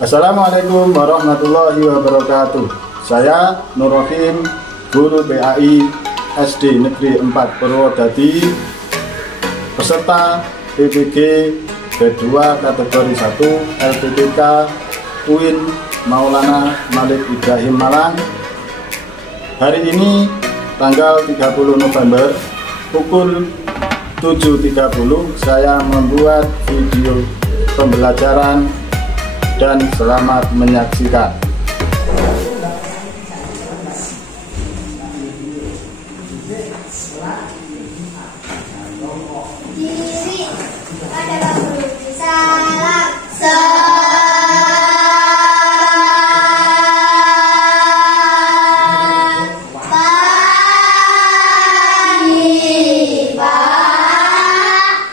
Assalamualaikum warahmatullahi wabarakatuh. Saya Nur Rohim, guru PAI SD Negeri 4 Purwodadi, peserta PPG B2 kategori 1 LPPK UIN Maulana Malik Ibrahim Malang. Hari ini tanggal 30 November pukul 7.30 saya membuat video pembelajaran dan selamat menyaksikan. Diri adalah guru. Salam.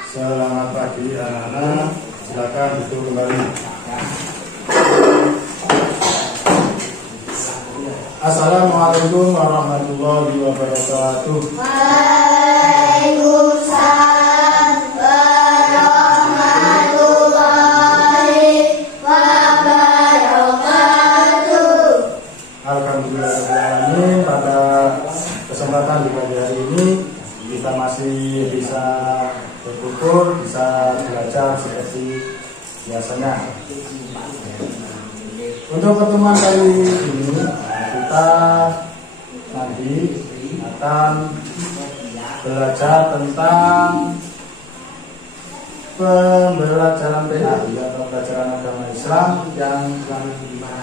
Selamat pagi anak-anak, silakan duduk kembali. Assalamualaikum warahmatullahi wabarakatuh. Waalaikumsalam warahmatullahi wabarakatuh. Alhamdulillah, pada kesempatan di pagi hari ini kita masih bisa berkumpul, bisa belajar seperti biasanya. Untuk pertemuan kali ini kita nanti akan belajar tentang pembelajaran PAI atau pelajaran agama Islam yang bertema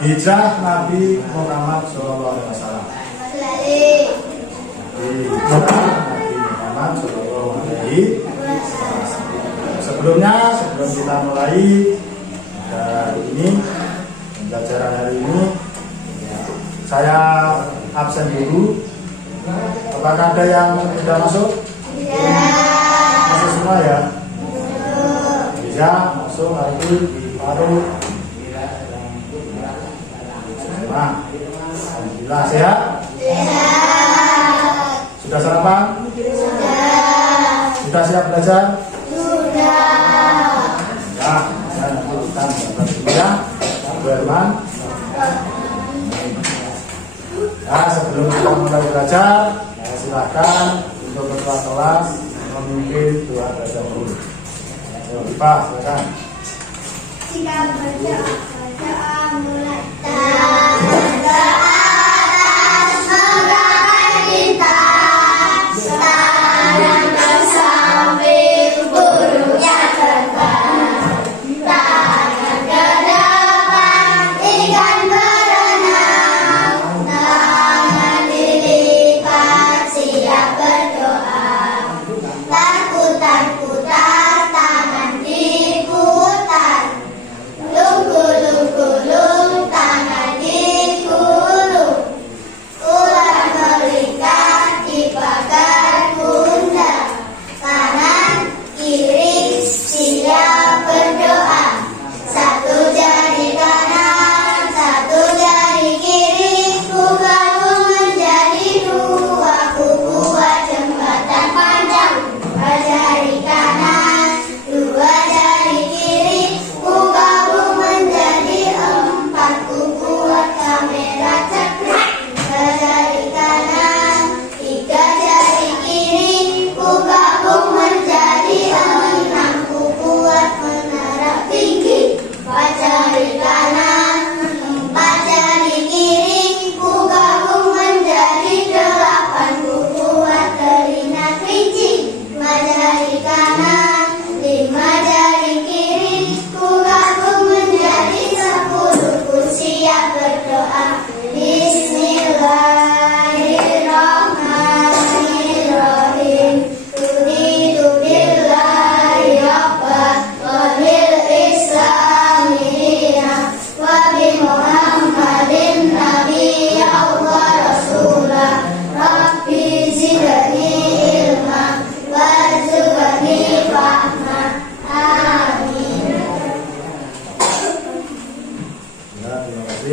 hijrah Nabi Muhammad SAW. Sebelum kita mulai hari ini pembelajaran hari ini, saya absen dulu. Apakah ada yang sudah masuk? Masuk semua ya? Bisa masuk lagi baru. Nah, alhamdulillah sehat? Sudah sarapan? Sudah siap belajar? Ya, saya lanjutkan ya, Berman. Nah, sebelum kita mulai belajar, silakan untuk ketua kelas memimpin doa tadabbur. Ayo, Pak, silakan. Jika berdoa mulai.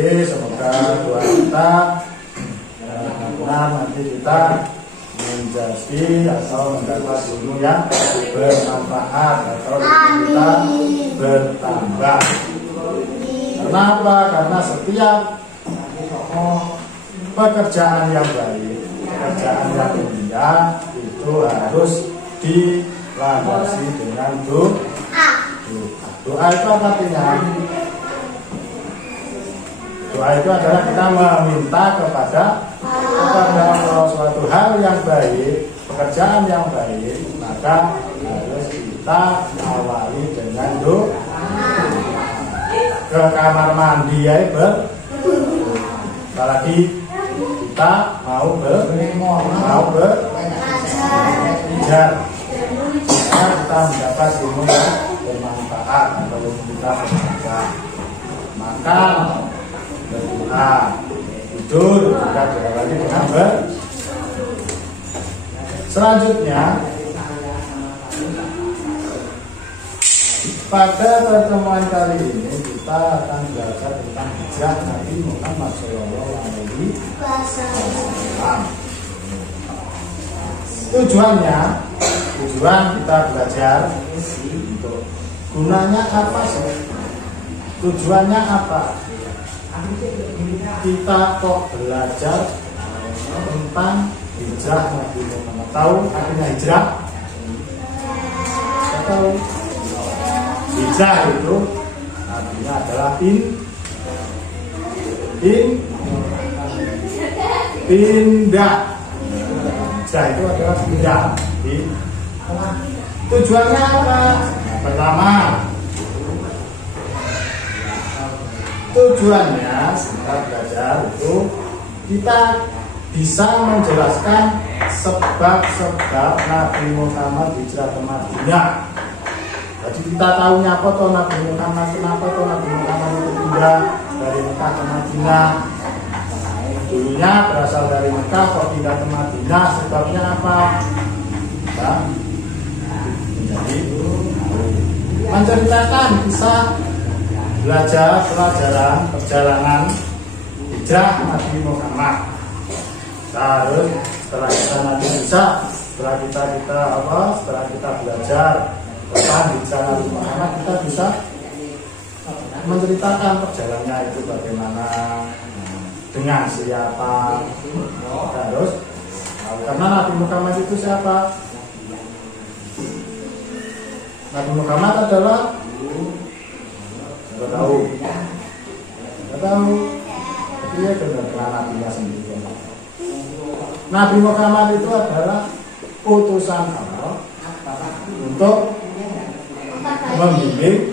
Semoga doa kita nanti kita menjadi atau mendapat ilmu yang bermanfaat atau rezeki kita bertambah. Kenapa? Karena setiap pekerjaan yang baik, pekerjaan yang mulia itu harus dilandasi dengan doa. Doa itu apa artinya? Doa itu adalah kita meminta kepada Allah suatu hal yang baik, pekerjaan yang baik, maka harus kita awali dengan doa. Ke kamar mandi ya, apalagi kita mau belajar, kita mendapat ilmu yang bermanfaat atau kita belajar, makan, berdoa, tidur, kita diawali dengan selanjutnya. Pada pertemuan kali ini kita akan belajar tentang hijrah Nabi Muhammad SAW. Tujuan kita belajar untuk gunanya apa sih? Tujuannya apa? Kita kok belajar tentang hijrah Nabi Muhammad. Tahu artinya hijrah? Tahu? Hijrah itu artinya adalah pindah. Hijrah itu adalah pindah. Tujuannya apa? Nah, pertama, tujuannya kita belajar itu kita bisa menjelaskan sebab-sebab Nabi Muhammad hijrah ke Madinah. Jadi kita tahunya apa toh Nabi Muhammad, kenapa toh Nabi Muhammad itu pindah dari Mekah ke Madinah. Dulunya berasal dari Mekah, kok pindah ke Madinah, sebabnya apa? Kita menjadi menceritakan kisah pelajaran perjalanan hijrah Nabi Muhammad. Terus setelah kita nanti setelah kita belajar tentang hijrah Nabi Muhammad, kita bisa menceritakan perjalanannya itu bagaimana, dengan siapa. Terus karena Nabi Muhammad itu siapa? Nabi Muhammad adalah nggak tahu. Dia benar-benar nabinya sendiri. Nabi Muhammad itu adalah utusan Allah untuk membimbing,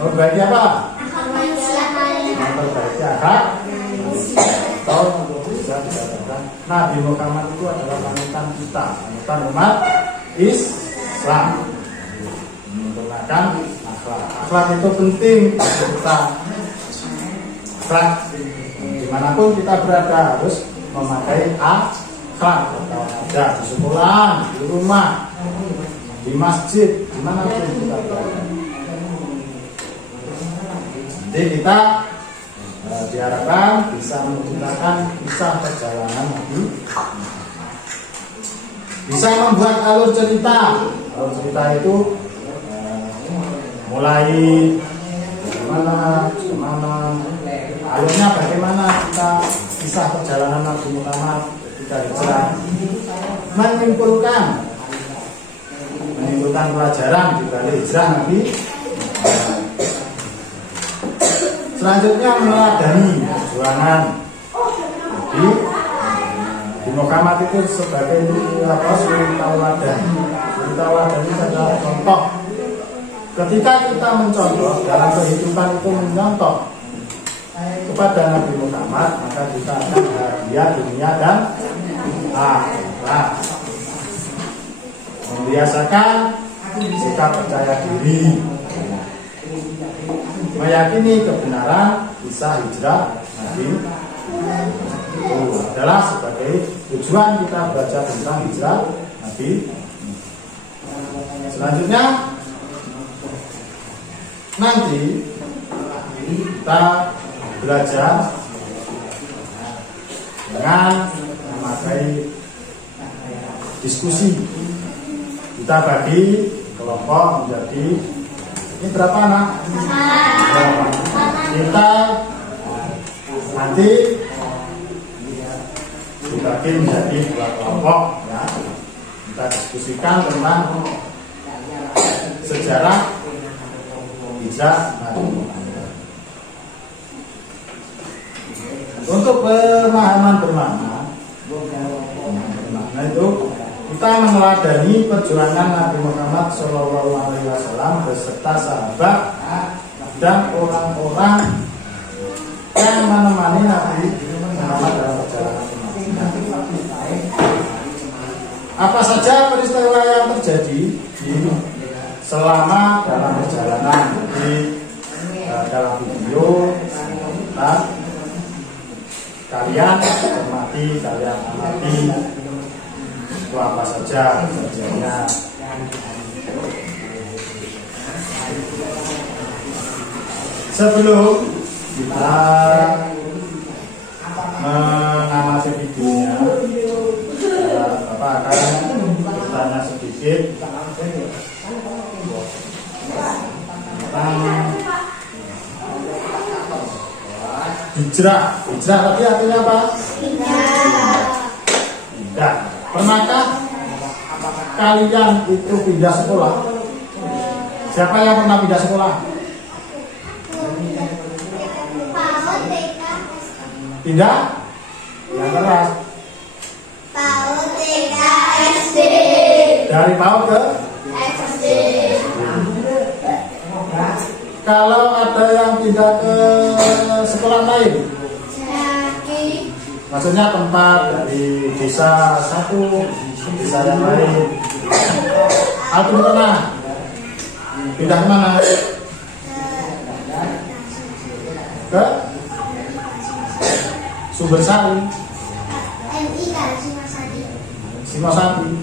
memperbaiki apa? Memperbaiki akhlak. Atau bisa dikatakan Nabi Muhammad itu adalah panutan kita, panutan umat Islam, menggunakan akhlak. Akhlak itu penting bagi kita. Akhlak dimanapun kita berada harus memakai akhlak. Ada di sekolah, di rumah, di masjid, dimanapun kita berada. Jadi kita diharapkan bisa menceritakan kisah perjalanan Nabi, bisa membuat alur cerita. Alur cerita itu mulai kemana, alurnya bagaimana kita kisah perjalanan Nabi Muhammad ketika hijrah, menyimpulkan pelajaran di balik hijrah Nabi. Selanjutnya meneladani perjuangan di Muhammad itu sebagai suri tauladan. Suri tauladan itu adalah contoh. Ketika kita mencontoh dalam kehidupan itu mencontoh kepada Nabi Muhammad, maka kita akan bahagia dunia dan akhirat. Membiasakan sikap percaya diri, meyakini kebenaran kisah hijrah Nabi itu adalah sebagai tujuan kita belajar tentang hijrah Nabi. Selanjutnya nanti kita belajar dengan memakai diskusi. Kita bagi kelompok menjadi ini berapa anak? Kita nanti dibagi menjadi 2 kelompok ya. Kita diskusikan tentang sejarah hijrah Nabi Muhammad. Untuk pemahaman bermakna itu kita meneladani perjuangan Nabi Muhammad SAW beserta sahabat dan orang-orang yang menemani Nabi Muhammad dalam perjalanan. Apa saja peristiwa yang terjadi selama dalam perjalanan dalam video kalian cermati, kalian amati itu apa saja kerjanya. Sebelum kita mengamati videonya, Bapak akan bertanya sedikit tentang hijrah. Hijrah tadi artinya apa? Pindah. Pernahkah kalian itu pindah sekolah? Siapa yang pernah pindah sekolah? Pindah? Yang keras. PAUD TK SD. Dari PAUD ke SD. Kalau ada yang pindah ke sekolah lain, maksudnya tempat dari desa satu ke desa yang lain, atau pernah pindah kemana? Ke Sumbersari, Simosari,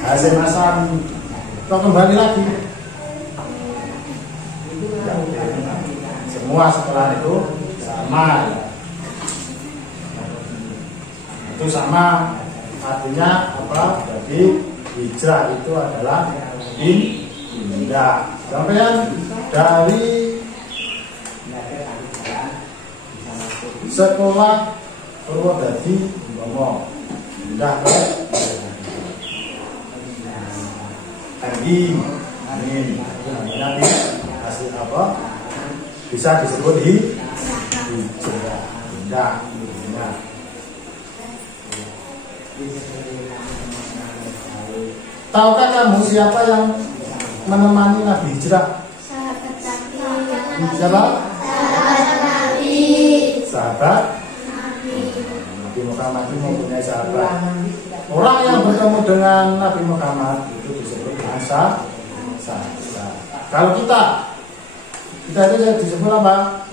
Hasemasari, kok kembali lagi? Semua sekolah itu sama. Itu sama artinya apa? Jadi hijrah itu adalah pindah. Sampean dari sekolah Purwodadi ngomong pindah ke MI, amin. Nanti hasil apa? Bisa disebut hijrah. Pindah. Tahukah kamu siapa yang menemani Nabi hijrah? Sahabat Nabi. Siapa? Sahabat Nabi. Sahabat Nabi Muhammad itu mempunyai sahabat. Orang yang bertemu dengan Nabi Muhammad itu disebut sahabat. Kalau kita itu disebut apa?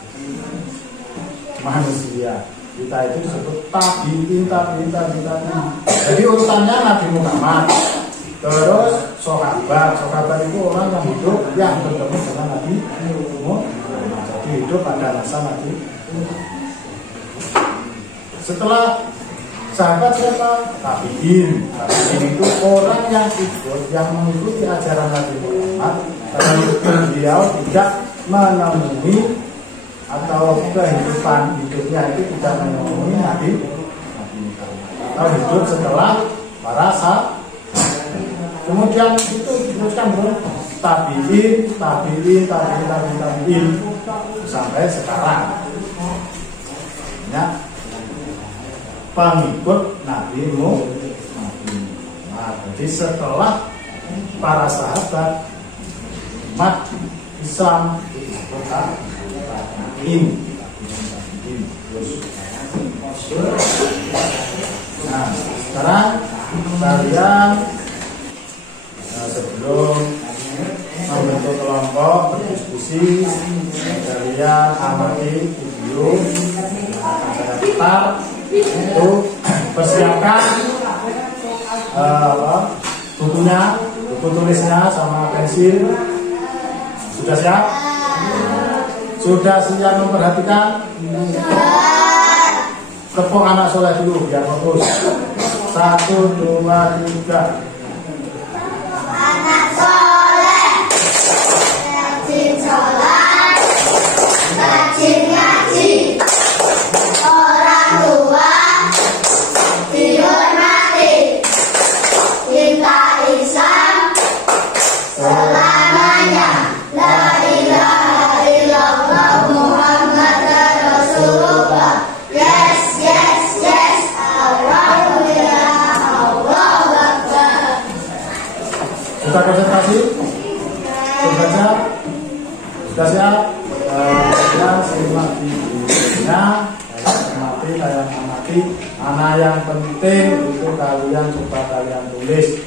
Manusia. Kita itu disebut tabiin. Jadi urutannya Nabi Muhammad, terus sahabat itu orang yang hidup yang bertemu dengan Nabi Muhammad. Jadi hidup pada masa Nabi. Setelah sahabat siapa? Tabiin itu orang yang ikut, yang mengikuti ajaran Nabi Muhammad. Tapi beliau tidak menemui atau kehidupan hidupnya itu tidak menemui Nabi Muhammad, atau hidup setelah para sahabat. Kemudian itu diteruskan tabiin sampai sekarang. Ya, pengikut Nabi Muhammad. Jadi setelah para sahabat umat Islam nah, sekarang kalian sebelum membentuk kelompok berdiskusi, kalian amati video yang akan saya putar. Itu persiapkan bukunya, buku tulisnya sama pensil. Sudah siap? Sudah siap memperhatikan? Tepuk anak soleh dulu biar fokus. 1, 2, 3. Anak soleh. Sudah konsentrasi? Sudah sudah siap? Ya, simak videonya. Kalian amati. Mana yang penting itu kalian coba kalian tulis.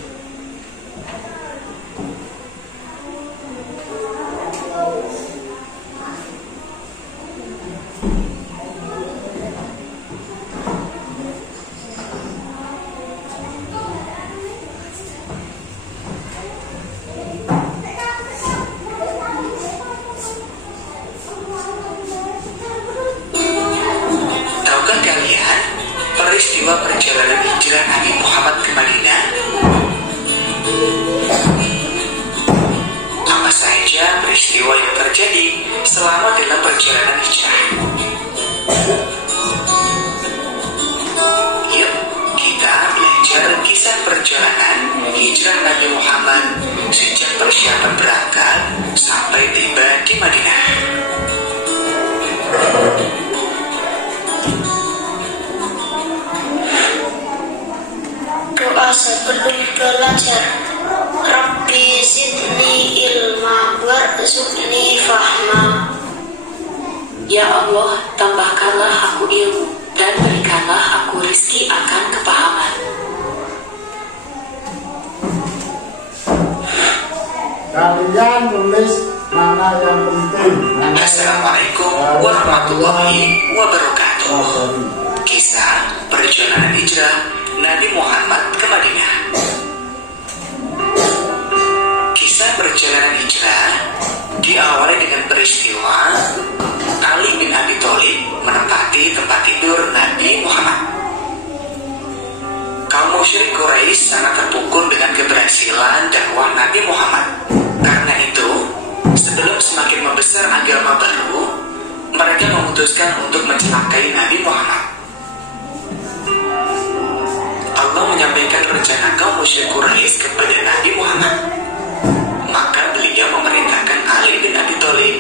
Peristiwa perjalanan hijrah Nabi Muhammad ke Madinah. Apa saja peristiwa yang terjadi selama dalam perjalanan hijrah? Yuk, kita belajar kisah perjalanan hijrah Nabi Muhammad sejak persiapan berangkat sampai tiba di Madinah. Doa sebelum belajar. Rabbi zidni ilma warzuqni fahma. Ya Allah, tambahkanlah aku ilmu dan berikanlah aku rezeki akan kepahaman. Kalian tulis mana yang penting. Assalamualaikum warahmatullahi wabarakatuh. Kisah perjalanan hijrah Nabi Muhammad ke Madinah. Kisah perjalanan hijrah diawali dengan peristiwa Ali bin Abi Thalib menempati tempat tidur Nabi Muhammad. Kaum musyrik Quraisy sangat terpukul dengan keberhasilan dakwah Nabi Muhammad. Karena itu, sebelum semakin membesar agama baru, mereka memutuskan untuk mencelakai Nabi Muhammad. Allah menyampaikan rencana kaum musyrik Quraisy kepada Nabi Muhammad. Maka beliau memerintahkan Ali bin Abi Thalib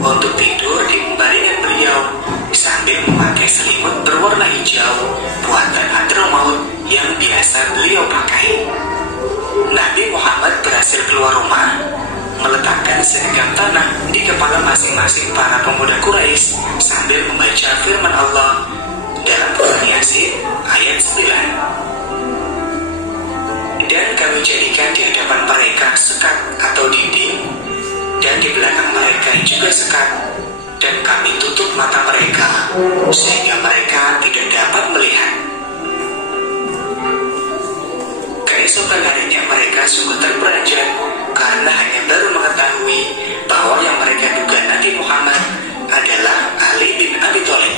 untuk tidur di pembaringan beliau sambil memakai selimut berwarna hijau buatan Hadramaut yang biasa beliau pakai. Nabi Muhammad berhasil keluar rumah, meletakkan segenggam tanah di kepala masing-masing para pemuda Quraisy sambil membaca firman Allah dalam Quran Yasin ayat 9. Dan kami jadikan di hadapan mereka sekat atau dinding, dan di belakang mereka juga sekat, dan kami tutup mata mereka sehingga mereka tidak dapat melihat. Keesokan harinya mereka sungguh terperanjat karena hanya baru mengetahui bahwa yang mereka duga Nabi Muhammad adalah Ali bin Abi Thalib.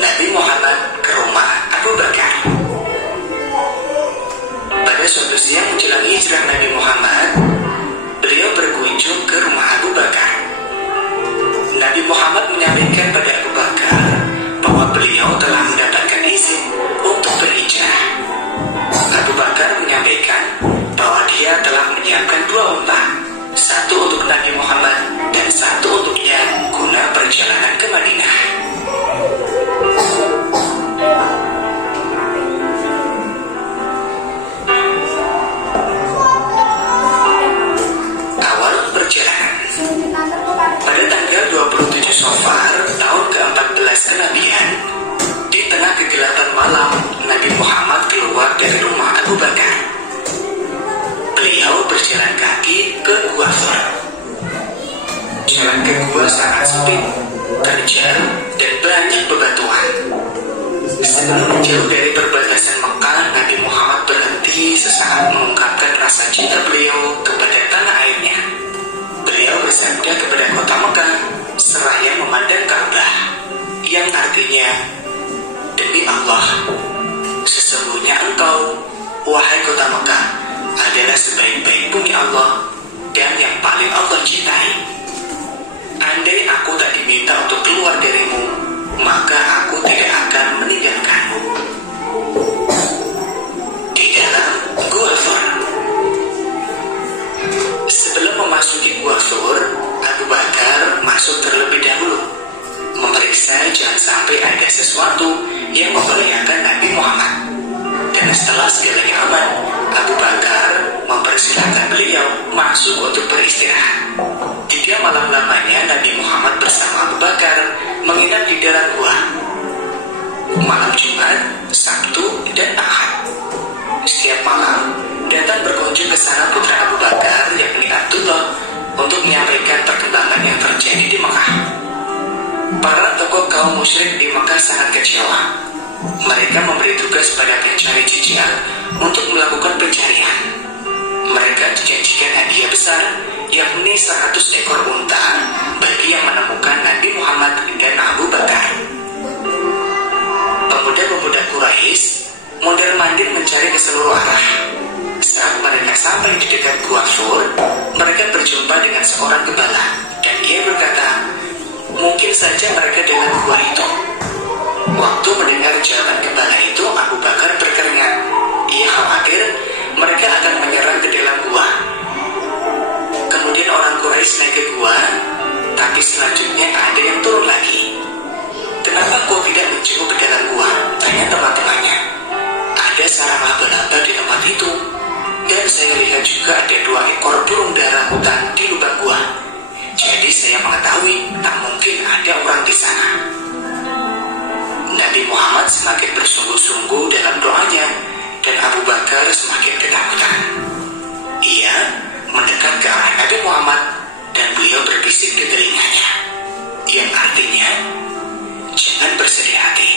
Nabi Muhammad ke rumah Abu Bakar. Pada suatu siang menjelang hijrah Nabi Muhammad, beliau berkunjung ke rumah Abu Bakar. Nabi Muhammad menyampaikan pada Abu Bakar bahwa beliau telah mendapatkan izin untuk berhijrah. Abu Bakar menyampaikan bahwa dia telah menyiapkan 2 unta, satu untuk Nabi Muhammad dan satu untuknya guna perjalanan ke Madinah. Awal perjalanan. Pada tanggal 27 Safar tahun ke-14 kenabian, di tengah kegelapan malam, Nabi Muhammad keluar dari rumah Abu Bakar. Beliau berjalan kaki ke Gua Thur. Jalan ke gua sangat sempit, terjal, dan banyak bebatuan. Sebelum menjauh dari perbatasan Mekah, Nabi Muhammad berhenti sesaat mengungkapkan rasa cinta beliau kepada tanah airnya. Beliau bersabda kepada kota Mekah seraya memandang Ka'bah, yang artinya, demi Allah, sesungguhnya engkau, wahai kota Mekah, adalah sebaik-baik bumi Allah dan yang paling Allah cintai. Andai aku tak diminta untuk keluar darimu, maka aku tidak akan meninggalkanmu. Di dalam Gua Thur. Sebelum memasuki Gua Thur, Abu Bakar masuk terlebih dahulu, memeriksa jangan sampai ada sesuatu yang membahayakan Nabi Muhammad. setelah segalanya aman, Abu Bakar mempersilahkan beliau masuk untuk beristirahat. 3 malam lamanya Nabi Muhammad bersama Abu Bakar menginap di dalam gua. Malam Jumat, Sabtu, dan Ahad. Setiap malam datang berkunjung ke sana putra Abu Bakar yakni Abdullah untuk menyampaikan perkembangan yang terjadi di Mekah. Para tokoh kaum musyrik di Mekah sangat kecewa. Mereka memberi tugas pada pencari jejak untuk melakukan pencarian. Mereka dijanjikan hadiah besar, yakni 100 ekor unta bagi yang menemukan Nabi Muhammad dan Abu Bakar. Pemuda-pemuda Quraisy mondar-mandir mencari ke seluruh arah. Saat mereka sampai di dekat Gua Thur, mereka berjumpa dengan seorang gembala, dan dia berkata, mungkin saja mereka dalam gua itu. Waktu mendengar jawaban gembala itu, Abu Bakar berkeringat. Ia khawatir mereka akan menyerang ke dalam gua. Kemudian orang Quraisy naik ke gua, tapi selanjutnya ada yang turun lagi. Kenapa kau tidak menjenguk ke dalam gua? Tanya teman-temannya. Ada sarang laba-laba di tempat itu, dan saya lihat juga ada 2 ekor burung dara hutan di lubang gua. Jadi saya mengetahui tak mungkin ada orang di sana. Nabi Muhammad semakin bersungguh-sungguh dalam doanya, dan Abu Bakar semakin ketakutan. Ia mendekat ke arah Nabi Muhammad, dan beliau berbisik di telinganya, yang artinya, jangan bersedih hati,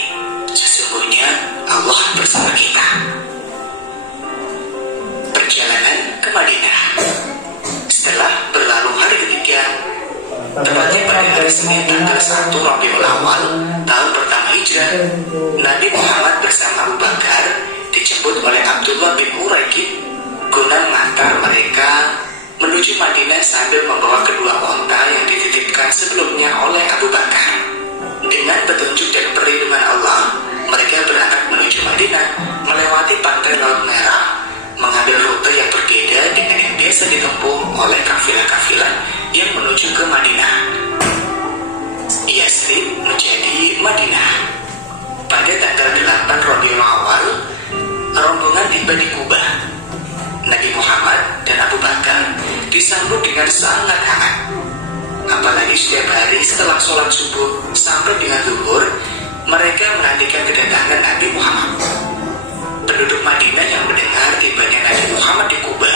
sesungguhnya Allah bersama kita. Perjalanan ke Madinah. Setelah berlalu hari ketiga, tepatnya pada hari Senin tanggal 1 Rabiul Awal tahun pertama Hijrah, Nabi Muhammad bersama Abu Bakar dijemput oleh Abdullah bin Uraikid guna mengantar mereka menuju Madinah sambil membawa kedua onta yang dititipkan sebelumnya oleh Abu Bakar. Dengan petunjuk dan perlindungan Allah, mereka berangkat menuju Madinah melewati pantai Laut Merah, mengambil rute yang berbeda dengan yang biasa ditempuh oleh kafilah-kafilah yang menuju ke Madinah. Yasrib menjadi Madinah. Pada tanggal 8 Rabiul Awal, rombongan tiba di Kuba. Nabi Muhammad dan Abu Bakar disambut dengan sangat hangat. Apalagi setiap hari setelah sholat subuh sampai dengan zuhur, mereka menantikan kedatangan Nabi Muhammad. Penduduk Madinah yang mendengar tibanya Nabi Muhammad di Kuba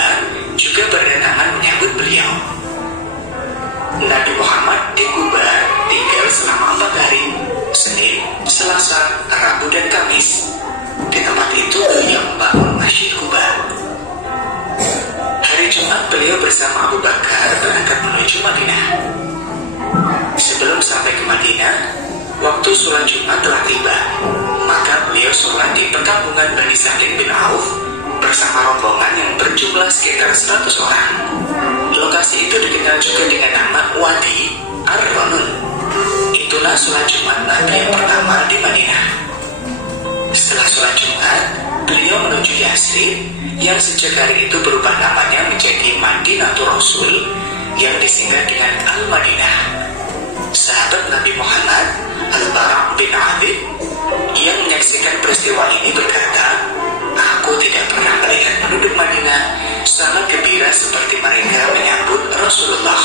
juga berdatangan menyambut beliau. Nabi Muhammad di Kuba tinggal selama 4 hari, Senin, Selasa, Rabu, dan Kamis. Di tempat itu beliau membangun Masjid Kuba. Hari Jumat beliau bersama Abu Bakar berangkat menuju Madinah. Sebelum sampai ke Madinah, waktu sholat Jumat telah tiba, maka beliau sholat di perkampungan Bani Sa'id bin Auf bersama rombongan yang berjumlah sekitar 100 orang. Lokasi itu dikenal juga dengan nama Wadi Ar-Ranun. Itulah sholat Jumat Nabi yang pertama di Madinah. Setelah sholat Jumat, beliau menuju Yasrib yang sejak hari itu berubah namanya menjadi Madinatul Rasul yang disingkat dengan Al-Madinah. Sahabat Nabi Muhammad Al-Bara' bin Adib yang menyaksikan peristiwa ini berkata, aku tidak pernah melihat penduduk Madinah sangat gembira seperti mereka menyambut Rasulullah.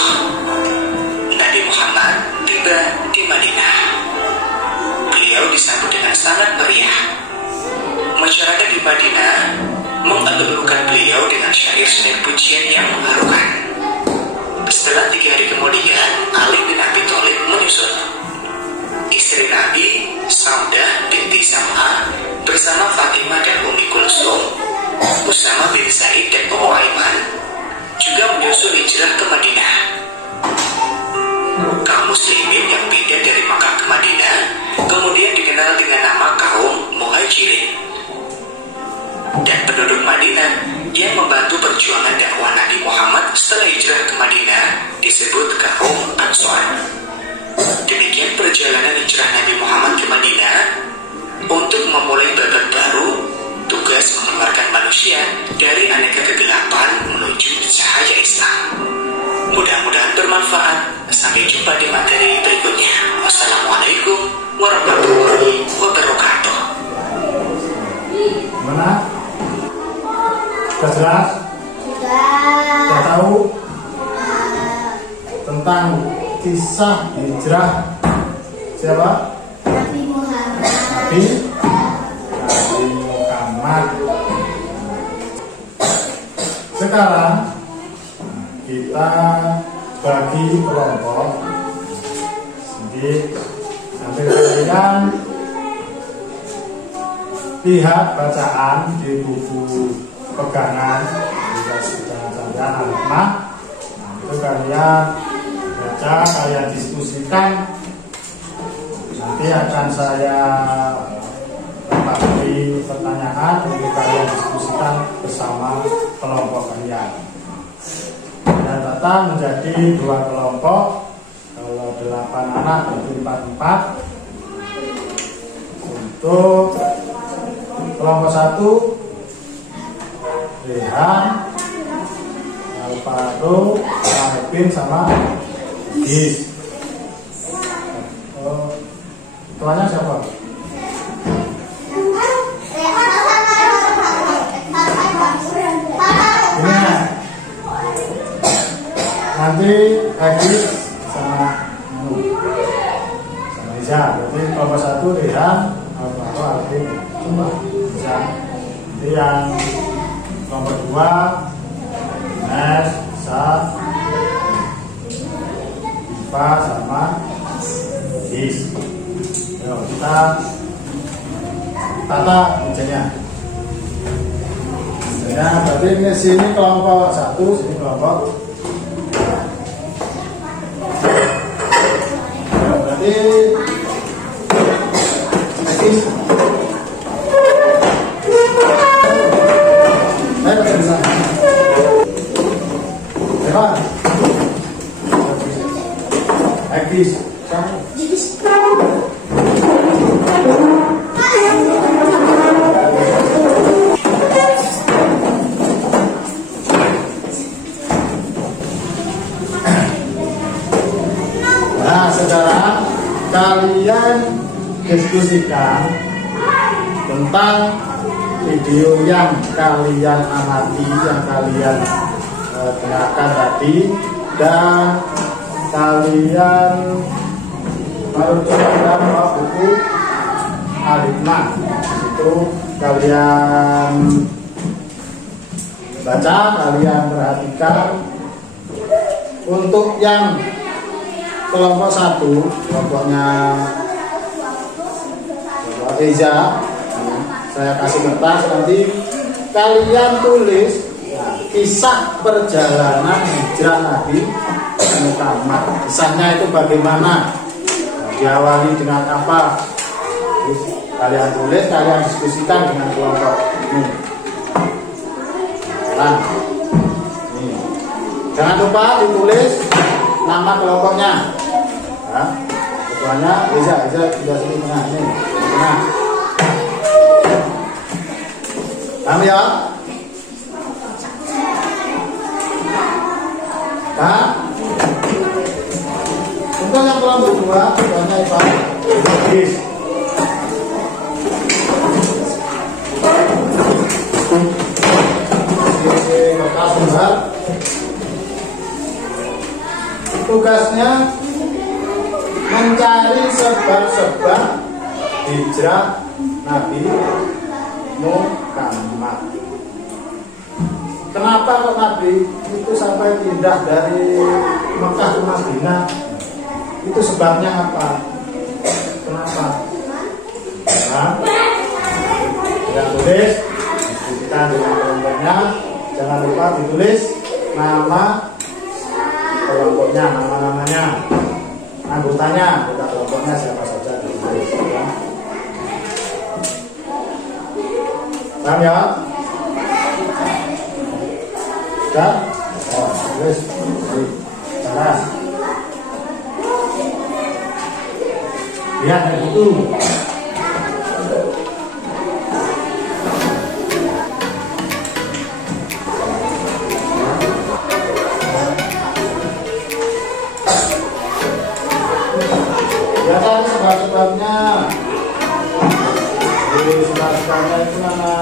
Nabi Muhammad tiba di Madinah. Beliau disambut dengan sangat meriah. Masyarakat di Madinah mengagung-agungkan beliau dengan syair-syair pujian yang mengharukan. Setelah 3 hari kemudian, Ali bin Abi Thalib menyusul. Istri Nabi, Saudah binti Sam'ah, bersama Fatimah dan Ummi Kulsum, Usama bin Zaid dan Ummu Aiman, juga menyusul hijrah ke Madinah. Kaum muslimin yang pindah dari Makkah ke Madinah kemudian dikenal dengan nama kaum Muhajirin. Dan penduduk Madinah yang membantu perjuangan dakwah Nabi Muhammad setelah hijrah ke Madinah disebut kaum Ansar. Demikian perjalanan hijrah Nabi Muhammad ke Madinah untuk memulai babak baru, tugas mengeluarkan manusia dari aneka kegelapan menuju cahaya Islam. Mudah-mudahan bermanfaat. Sampai jumpa di materi berikutnya. Wassalamualaikum warahmatullahi wabarakatuh. Mana? Sudah jelas? Sudah tahu tentang kisah hijrah siapa? Nabi Muhammad. Nabi Muhammad. Sekarang kita bagi kelompok. Jadi nanti kalian lihat bacaan di buku pegangan kalian Al-Hikmah. Nah, itu kalian baca, kalian diskusikan. Nanti akan saya beri pertanyaan untuk kalian diskusikan bersama kelompok kalian. Dan data menjadi 2 kelompok. Kalau 8 anak berarti 4-4. Untuk kelompok 1 Rehan, Alvaro, Arifin sama Gis. Tuanya siapa? Ini nanti Agis sama Iza. Berarti kelompok 1 Rehan, Alvaro, Arifin, cuma Iza. Nanti yang kelompok 2 Nes, Sa, Iva sama Gis. Yuk kita tata meja. Ya, berarti ini sini kelompok 1, sini kelompok 2. Ya, berarti nah, sekarang kalian diskusikan tentang video yang kalian amati, yang kalian dengarkan tadi, dan kalian merumuskan buku Al-Hikmah. Itu kalian baca, kalian perhatikan. Untuk yang kelompok 1, kelompoknya Eza, saya kasih kertas, nanti kalian tulis kisah perjalanan hijrah Nabi Muhammad. Kisahnya itu bagaimana, diawali dengan apa. Terus kalian tulis, kalian diskusikan dengan kelompok ini. Nah, ini. Jangan lupa ditulis nama kelompoknya. Ya, ketuanya Eza sudah sini tengah ini. Tengah. Paham ya? Nah, untuk yang kelompok 2, ketuanya Ivan Gis. Kertas besar. Tugasnya mencari sebab-sebab hijrah Nabi Muhammad. Kenapa kok Nabi itu sampai pindah dari Mekah ke Madinah? Itu sebabnya apa? Kenapa? Nah, yang tulis kita dengan kelompoknya. Jangan lupa ditulis nama kelompoknya, nama-namanya, anggotanya, anggota kelompoknya siapa saja ditulis. Ya. Paham ya? Sudah? Oh, tulis. Jelas. Lihat itu. Ya tadi sebab-sebabnya. Jadi sebab-sebabnya itu mana?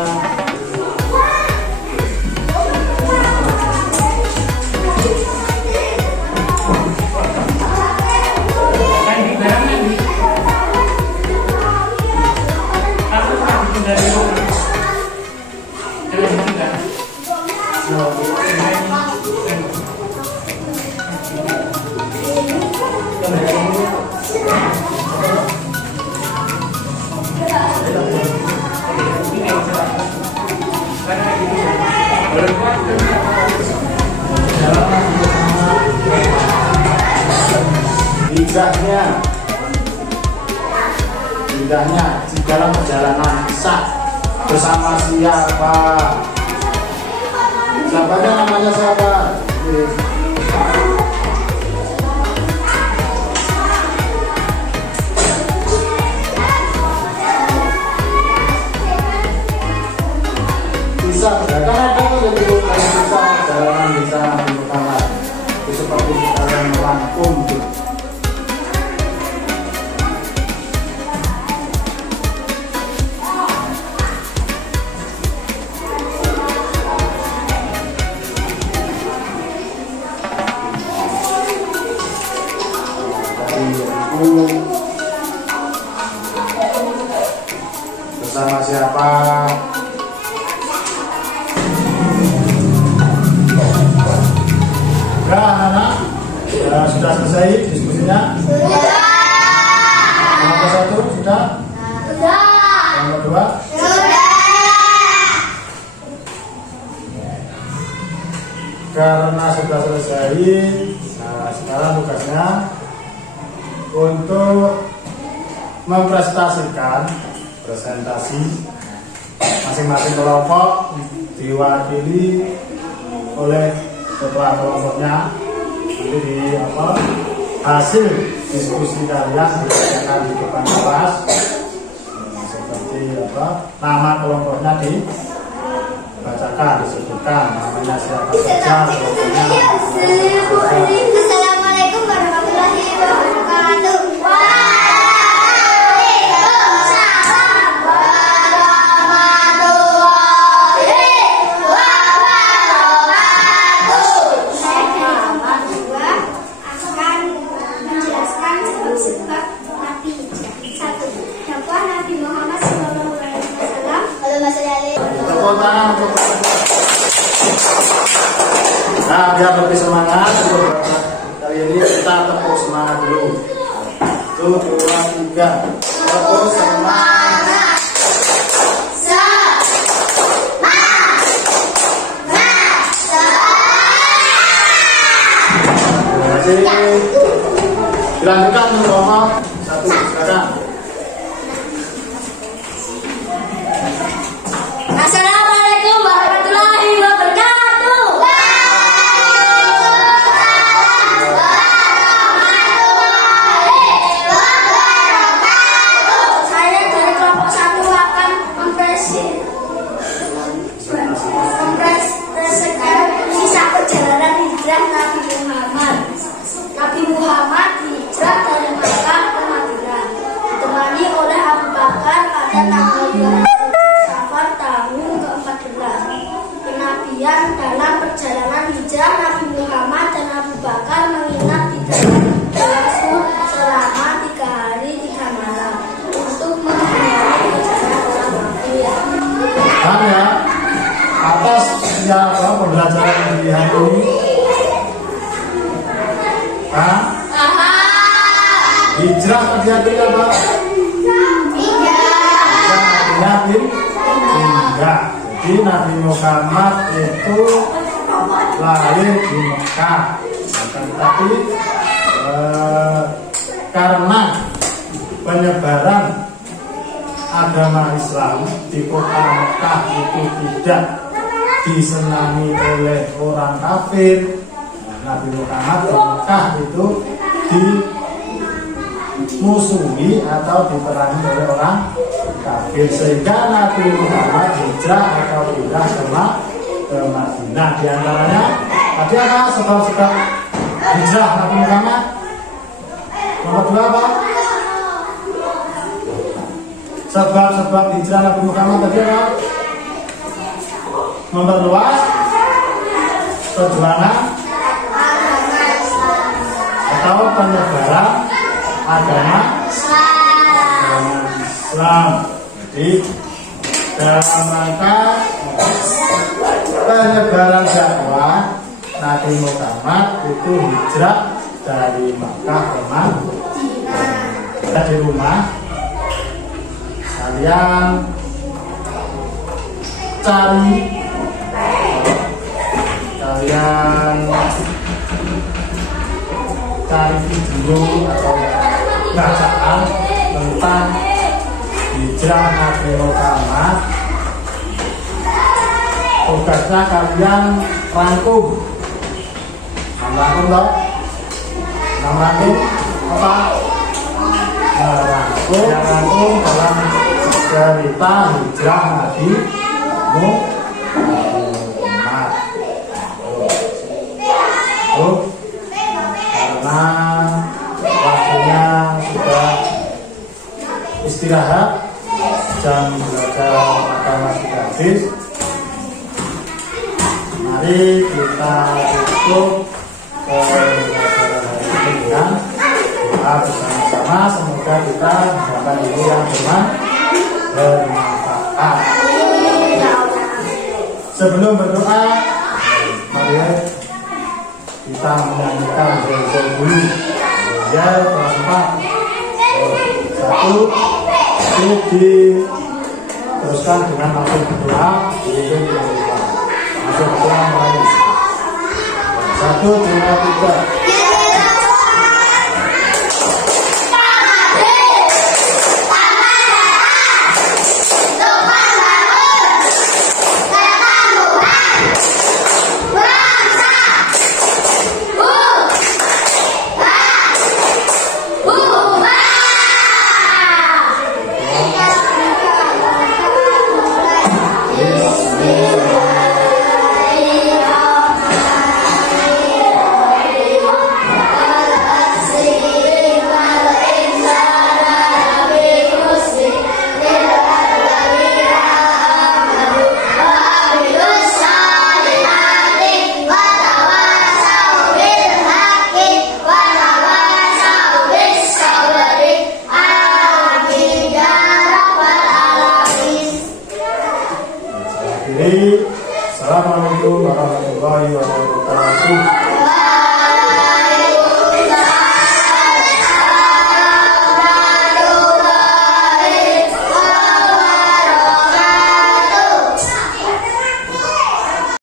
Hijrahnya di dalam perjalanan kisah bersama siapa? Siapanya namanya siapa? Bisa berdagang ada itu bisa perjalanan bisa berkawan. Itu seperti kalian melangkung. Bersama siapa? Sudah anak-anak? Sudah selesai diskusinya? Sudah. Nomor 1 sudah? Sudah. Nomor 2? Sudah. Karena sudah selesai, nah sekarang tugasnya untuk mempresentasikan presentasi masing-masing kelompok diwakili oleh ketua kelompoknya. Jadi di hasil diskusi kalian dibacakan di depan kelas, seperti nama kelompoknya dibacakan, disebutkan namanya siapa saja, kelompoknya. Assalamualaikum warahmatullahi wabarakatuh. Nah, biar lebih semangat kali ini kita tepuk semangat dulu. 1, 2, 3 tepuk semangat. Terima kasih. Dilanjutkan untuk kelompok 1, silakan. Assalamualaikum warahmatullahi wabarakatuh. Saya dari kelompok 1 akan mempresentasikan kisah perjalanan hijrah Nabi Muhammad. Nabi Muhammad hijrah dari Makkah ke Madinah, ditemani oleh Abu Bakar pada tanggal 12 Safar tahun ke-14. Kenabian dalam perjalanan hijrah Nabi Muhammad dan Abu Bakar menginap di dalam Rasul selama 3 hari 3 malam untuk menghindari perjalanan orang kafir. Dan ya, atas siapa pembelajaran di hari ini? Hijrah terjadi apa? Nabi Hijrah. Jadi Nabi Muhammad itu lahir di Mekah. Tetapi karena penyebaran agama Islam di kota Mekah itu tidak disenangi oleh orang kafir, Nabi Muhammad di Mekah itu dimusuhi atau diperangi oleh orang kafir, sehingga Nabi Muhammad hijrah atau pindah ke Madinah. Di antaranya tadi apa sebab-sebab hijrah Nabi Muhammad? Nomor 2 apa? Sebab-sebab hijrah Nabi Muhammad tadi apa? Memperluas perjuangan atau penyebaran agama Islam. Jadi dalam rangka penyebaran dakwah Nabi Muhammad itu hijrah dari Makkah ke Madinah. Di rumah kalian cari video atau bacaan tentang hijrah Nabi Muhammad. Tugasnya kalian rangkum toh? Rangkum apa? Rangkum dalam cerita hijrah Nabi Muhammad. Karena waktunya sudah istirahat, jam belajar agama sudah habis. Mari kita tutup pembelajaran hari ini dengan doa bersama-sama. Semoga kita mendapat ilmu yang bermanfaat. Sebelum berdoa, mari kita menyanyikan doa dulu. Ya, teman-teman. Satu, diteruskan dengan langsung berdoa. Masuk pulang lagi. 1, 2, 3. Assalamualaikum warahmatullahi wabarakatuh.